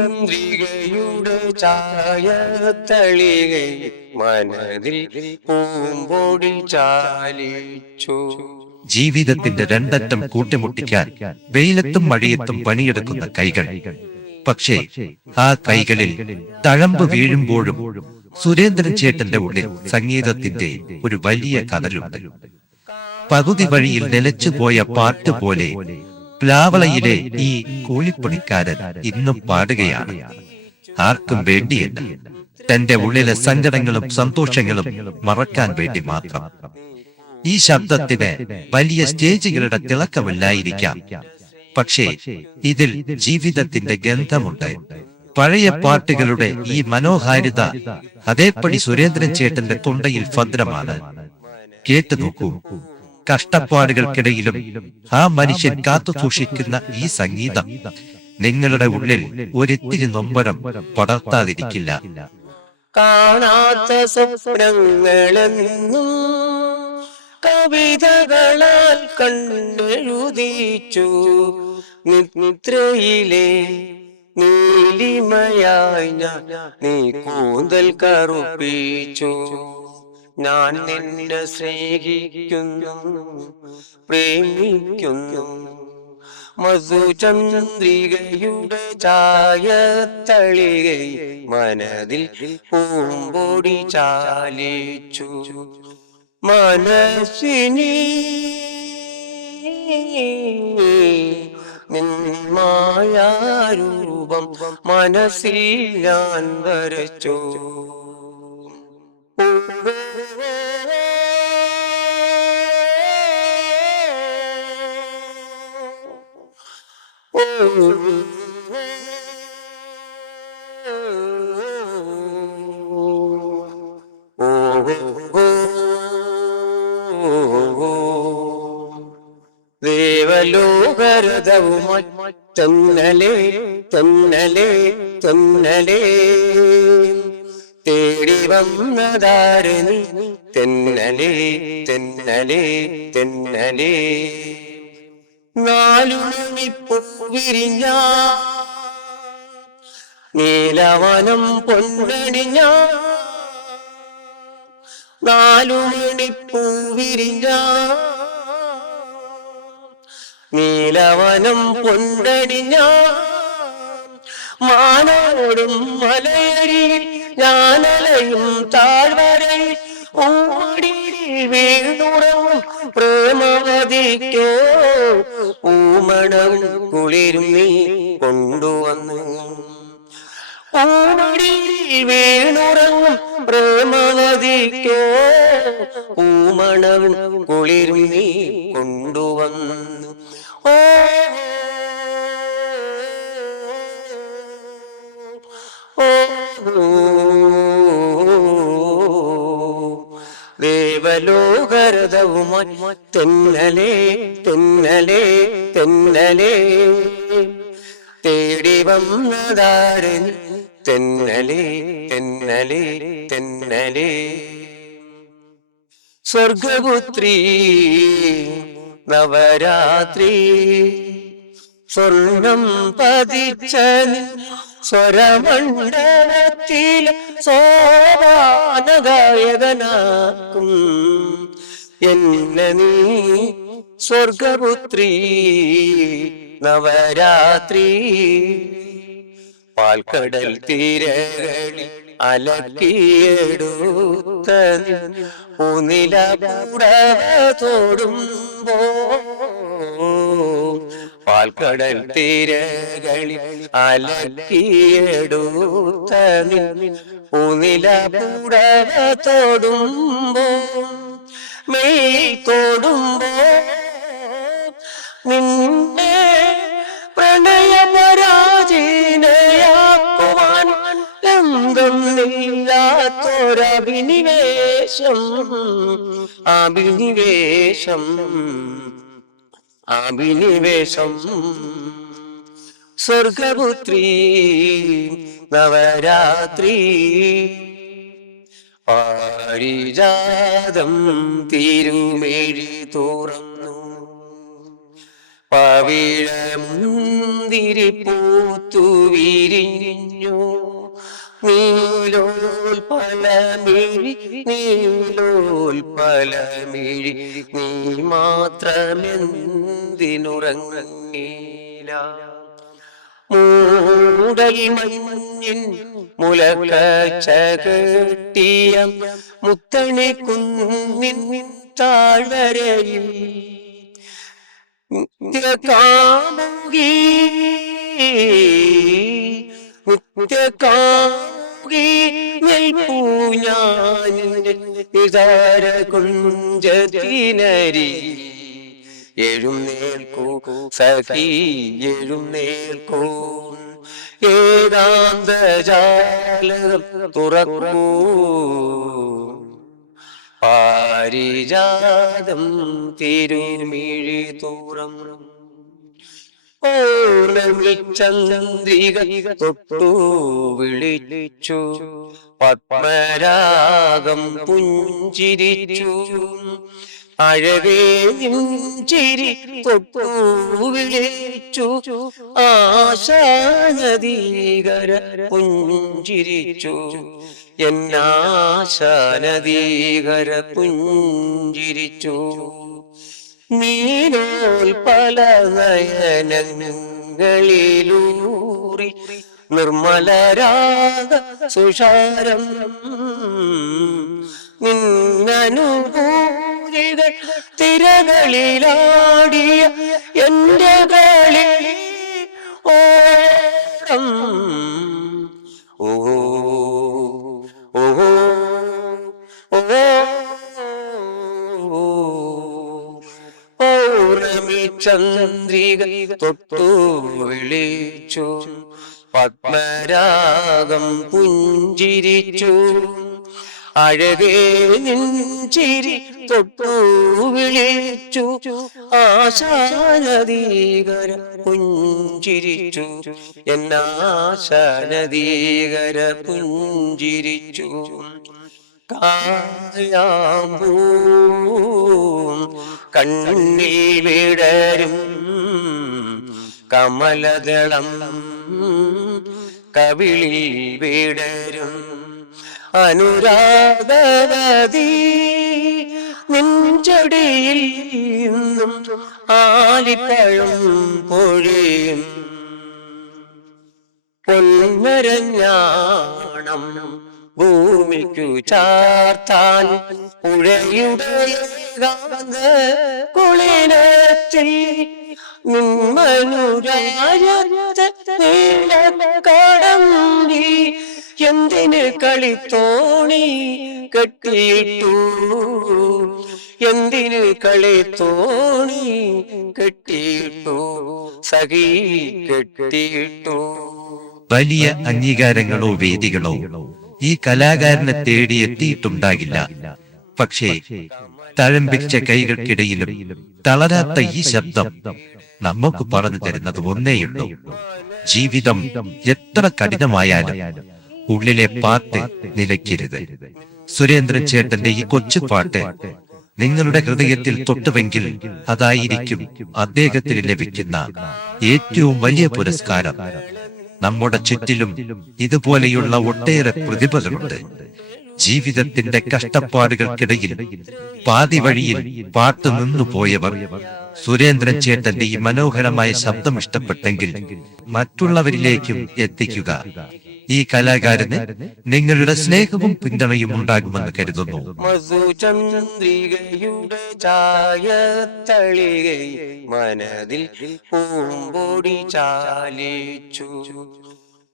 മധുചന്ദ്രികയുടെ ചായ തളികയിൽ മനതിൽ പൂമ്പൊടി ചാലിച്ചു. ജീവിതത്തിന്റെ രണ്ടറ്റം കൂട്ടിമുട്ടിക്കാൻ വെയിലത്തും മഴയത്തും പണിയെടുക്കുന്ന കൈകൾ. പക്ഷേ ആ കൈകളിൽ തഴമ്പ് വീഴുമ്പോഴും സുരേന്ദ്രൻ ചേട്ടന്റെ ഉള്ളിൽ സംഗീതത്തിന്റെ ഒരു വലിയ കടലുണ്ട് പകുതി വഴിയിൽ നിലച്ചുപോയ പാട്ട് പോലെ പ്ലാവളയിലെ ഈ കൂലിപ്പണിക്കാരൻ ഇന്നും പാടുകയാണ്. ആർക്കും വേണ്ടിയല്ല. തന്റെ ഉള്ളിലെ സങ്കടങ്ങളും സന്തോഷങ്ങളും മറക്കാൻ വേണ്ടി മാത്രം. ഈ ശബ്ദത്തിന് വലിയ സ്റ്റേജുകളുടെ തിളക്കമില്ലായിരിക്കാം. പക്ഷേ ഇതിൽ ജീവിതത്തിന്റെ ഗന്ധമുണ്ട്. പഴയ പാട്ടുകളുടെ ഈ മനോഹാരിത അതേപടി സുരേന്ദ്രൻ ചേട്ടന്റെ തൊണ്ടയിൽ ഭദ്രമാണ്. കേട്ടു നോക്കൂ. കഷ്ടപ്പാടുകൾക്കിടയിലും ആ മനുഷ്യൻ കാത്തു സൂക്ഷിക്കുന്ന ഈ സംഗീതം നിങ്ങളുടെ ഉള്ളിൽ ഒരിത്തിരി നൊമ്പരം പടർത്താതിരിക്കില്ല. കാണാത്ത സ്വപ്നങ്ങളെന്നും കവിതകളാൽ കണ്ടെഴുതിച്ചു. നിദ്രയിലെ നീലിമയായി ഞാൻ നീ കൂന്തൽ കറുപ്പിച്ചു. ഞാൻ നിന്നെ സ്നേഹിക്കുന്നു പ്രേമിക്കുന്നു. മധുചന്ദ്രികയുടെ ചായ തളികை മനതിൽ പൂമ്പൊടി ചാലിച്ചു. മനസ്സിനി നിന്മായാരൂപം മനസ്സിൽ ഞാൻ വരച്ചു. തെന്നലേ തെന്നലേ തെന്നലേ തേടി വന്നതാരണി തെന്നലേ തെന്നലേ തെന്നലേ. നാലു മണിപ്പൂ വിരിഞ്ഞ നീലവനം പൊന്നണിഞ്ഞ. നാലു മണിപ്പൂ വിരിഞ്ഞ നീലവനം പൊന്നണിഞ്ഞ. മാനോടും മലയരി ഞാനലയും താഴ്വരയിൽ വീണുറവും പ്രേമവതിക്കോ ഊമണം കുളിരും കൊണ്ടുവന്നു. ഊമടി വീണുറവും പ്രേമവതിക്കോ ഊമണവും കുളിരും കൊണ്ടുവന്നു. ഓ ദേവലോകരഥവുമായി തെന്നലേ തെന്നലേ തെന്നലേ. തേടി വന്നതാരൻ തെന്നലേ തെന്നലേ തെന്നലേ. സ്വർഗപുത്രി നവരാത്രി. സ്വർണം പതിച്ച സ്വരമണ്ഡലത്തിൽ സോപാനഗായകനാക്കും. എന്നെ നീ സ്വർഗപുത്രി നവരാത്രി. പാൽക്കടൽ തീരകളിൽ അലക്കിയെടുത്ത ഉനില പുടവ തോടുമ്പോ പാൽക്കടൽ തീരകളിൽ അലക്കിയെടുത്ത ഊനില പുടവ തോടുമ്പോ മെയ് തോടുമ്പോ നിന്നെ പ്രണയമരാജീനയാക്കുവാൻ എന്തൊന്നില്ലാത്തൊരഭിനിവേശം അഭിനിവേശം. അഭിനിവേശം. സ്വർഗപുത്രി നവരാത്രി. പാരിജാതം തിരുമേഴി തുറന്നു. പവിഴമുന്തിരി പൂത്തു വിരിഞ്ഞു. നീലോൽ പലമിഴി നീലോൽ പലമിഴി നീ മാത്രമെന്തിനുറങ്ങീല മൂടൽ മഞ്ഞിൻ മുലക്കച്ചകട്ടിയ മുത്തണി കുന്നിൻ താഴ്വരയിൽ നിത്യകാമുകി നിൽപ്പൂ ഞാൻ എഴുന്നേൽക്കൂ സഖി എഴുന്നേൽക്കൂ. ജാലകം തുറക്കൂ. പാരിജാതം തിരുമിഴി തൂറം. ചന്ദ്രിക തൊട്ടു വിളിച്ചു. പത്മരാഗം പുഞ്ചിരിച്ചു. അഴകേ ചിരി തൊട്ടു ആശാനദീകര പുഞ്ചിരിച്ചു. എന്നാശാനദീകര പുഞ്ചിരിച്ചു. നീനോൽ പല നയനങ്ങളിലൂറി നിർമ്മലരാഗ സുഷാരം. നിന്നനുഭൂതികൾ തിരകളിലാടിയ എന്റെ കളി ഓടം. ഓ ഓ തൊട്ടു വിളിച്ചു. പത്മരാഗം പുഞ്ചിരിച്ചു. അഴകേ നിഞ്ചിരി തൊട്ടു വിളിച്ചു. ആശാനദീകര പുഞ്ചിരിച്ചു. എന്നാശാനദീകര പുഞ്ചിരിച്ചു. കായാമ്പൂ കണ്ണിൽ വിടരും. കമലദളം കവിളിൽ വീടരും. അനുരാഗവതി നിഞ്ചൊടിയിൽ നിന്നും ആലിപ്പഴം പൊഴിയും. പൊന്നരഞ്ഞാണം ഭൂമിക്കു ചാർത്താൻ പുഴയുടെ കുളിനത്തിൽ കടമ്പി എന്തിന് കളിത്തോണി കെട്ടിയിട്ടു? എന്തിന് കളിത്തോണി കെട്ടിയിട്ടു? സഖി കെട്ടിയിട്ടു? വലിയ അംഗീകാരങ്ങളോ വേദികളോ ഈ കലാകാരനെ തേടി എത്തിയിട്ടുണ്ടാകില്ല. പക്ഷേ തഴമ്പിച്ച കൈകൾക്കിടയിലും തളരാത്ത ഈ ശബ്ദം നമുക്ക് പറഞ്ഞു തരുന്നത് ഒന്നേയുള്ളൂ. ജീവിതം എത്ര കഠിനമായാലും ഉള്ളിലെ പാട്ട് നിലയ്ക്കരുത്. സുരേന്ദ്രൻ ചേട്ടന്റെ ഈ കൊച്ചു പാട്ട് നിങ്ങളുടെ ഹൃദയത്തിൽ തൊട്ടുവെങ്കിൽ അതായിരിക്കും അദ്ദേഹത്തിന് ലഭിക്കുന്ന ഏറ്റവും വലിയ പുരസ്കാരം. നമ്മുടെ ചുറ്റിലും ഇതുപോലെയുള്ള ഒട്ടേറെ പ്രതിഭകളുണ്ട്. ജീവിതത്തിന്റെ കഷ്ടപ്പാടുകൾക്കിടയിൽ പാതി വഴിയിൽ പാട്ട് നിന്നു പോയവർ സുരേന്ദ്രൻ ചേട്ടന്റെ ഈ മനോഹരമായ ശബ്ദം ഇഷ്ടപ്പെട്ടെങ്കിൽ മറ്റുള്ളവരിലേക്കും എത്തിക്കുക. ഈ കലാകാരന് നിങ്ങളുടെ സ്നേഹവും പിന്തുണയും ഉണ്ടാകുമെന്ന് കരുതുന്നു. ചായ തളികൈ മനതിൽ പൂമ്പൊടി ചാലിച്ചു.